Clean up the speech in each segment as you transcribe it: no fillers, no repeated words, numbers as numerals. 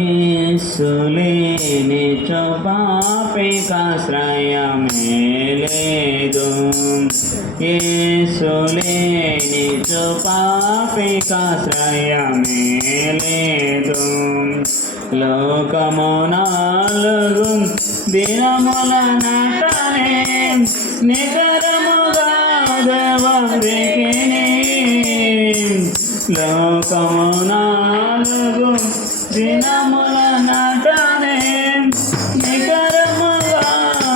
యేసులేని పాపికాశ్రయమేలేదు, యేసులేని పాపికాశ్రయమేలేదు. లోకమునాలుగు దినముల నటనే నికరముగా దేవరికిని, లోకమునాలుగు దినముల నటనే నికరముగా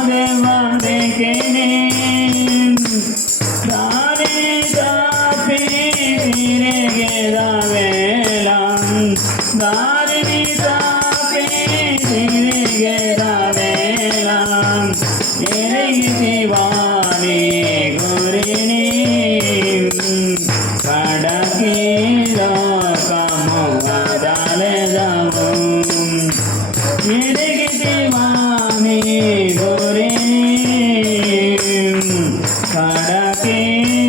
దేవరికిని. దారి తప్పి తిరిగేద వేళ, దారిని తప్పి తిరిగేద వేళ, ఎరిగి వారి గురిని కడకి లోకము వదలెదము. ఎరిగి వారి గురిని కడకి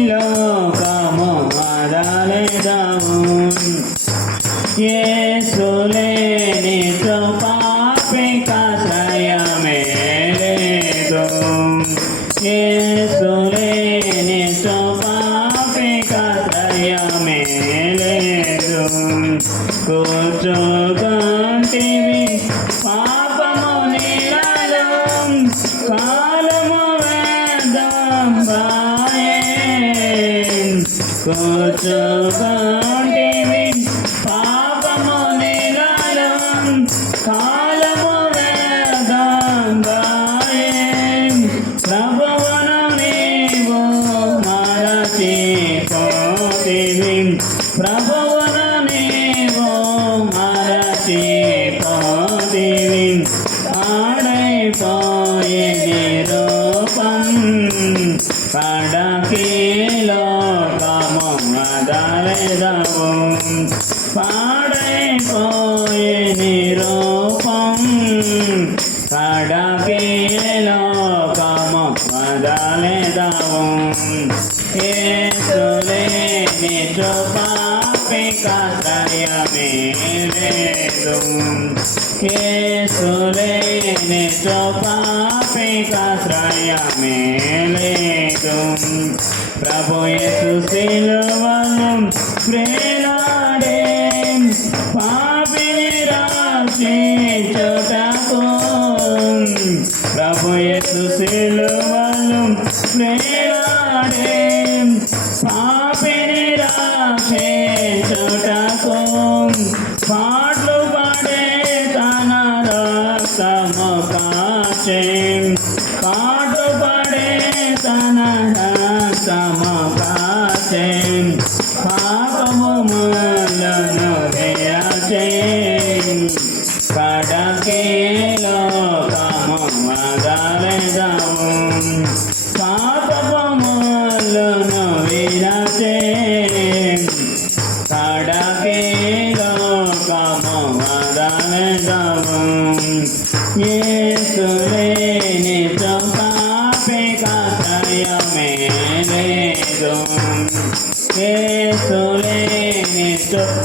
లోకము వదలెదము. యేసులేని పాపికాశ్రయమేలేదు, యేసులేని పాపికాశ్రయమేలేదు. కూర్చోకంటివి పాపము నీలలో, కాలము వ్యర్థం బాయే. కూర్చోకంటివి పాపము నీలలో, కాలము వ్యర్థం బాయే. ప్రభువును నీవు మరచిపోతివి, ప్రభువును నీవు మరచిపోతివి. పాడైపోయే నిరూపం కడకి లోకము వదలెదము. పాడైపోయే నిరూపం కడకి లోకము వదలెదము. యేసులేని పాపికాశ్రయమేలేదు, యేసులేని పాపికాశ్రయమేలేదు. ప్రభు యేసు సిలువను వేలాడే పాపిని రక్షించుటకు, ప్రభు యేసు సిలువను వేలాడే పాపిని రక్షించుటకు. పాటలు పాడే తన రక్తము కాచే, పాటలు పాడే తన రక్తము కాచే. పాపము ములను విరచే, కడకి లోకము వదలెదము. పాపము ములను విరచే, కడకి లోకము వదలెదము. యేసులేని పాపికాశ్రయమేలేదు, యేసులేని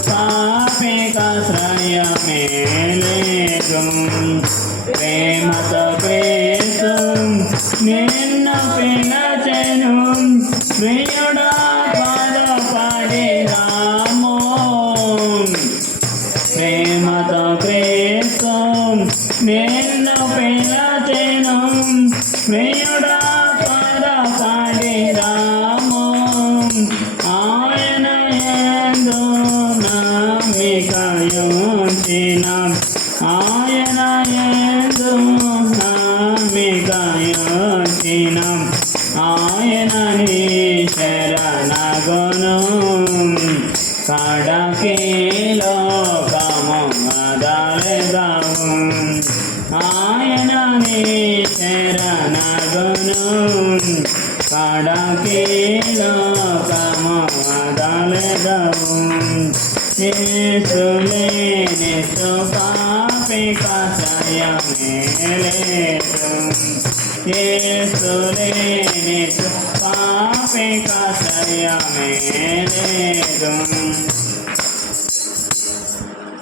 పాపికాశ్రయమేలేదు. ప్రేమతో క్రీస్తు నిన్ను పిలచెను, ప్రియుడా పదపడినాము. ప్రేమతో క్రీస్తు నిన్ను పిలచెను, ప్రియుడా పదపడినాము. ఆయన యందు నమ్మికయుంచినాం, ఆయన యందు నమ్మికయుంచినాం. ఆయన నీ శరణగును, కడకి లోకము వదలెదము. ఆయన నీ శరణగును, కడకి లోకము వదలెదము. యేసులేని పాపికాశ్రయమేలేదు, యేసులేని పాపికాశ్రయమేలేదు.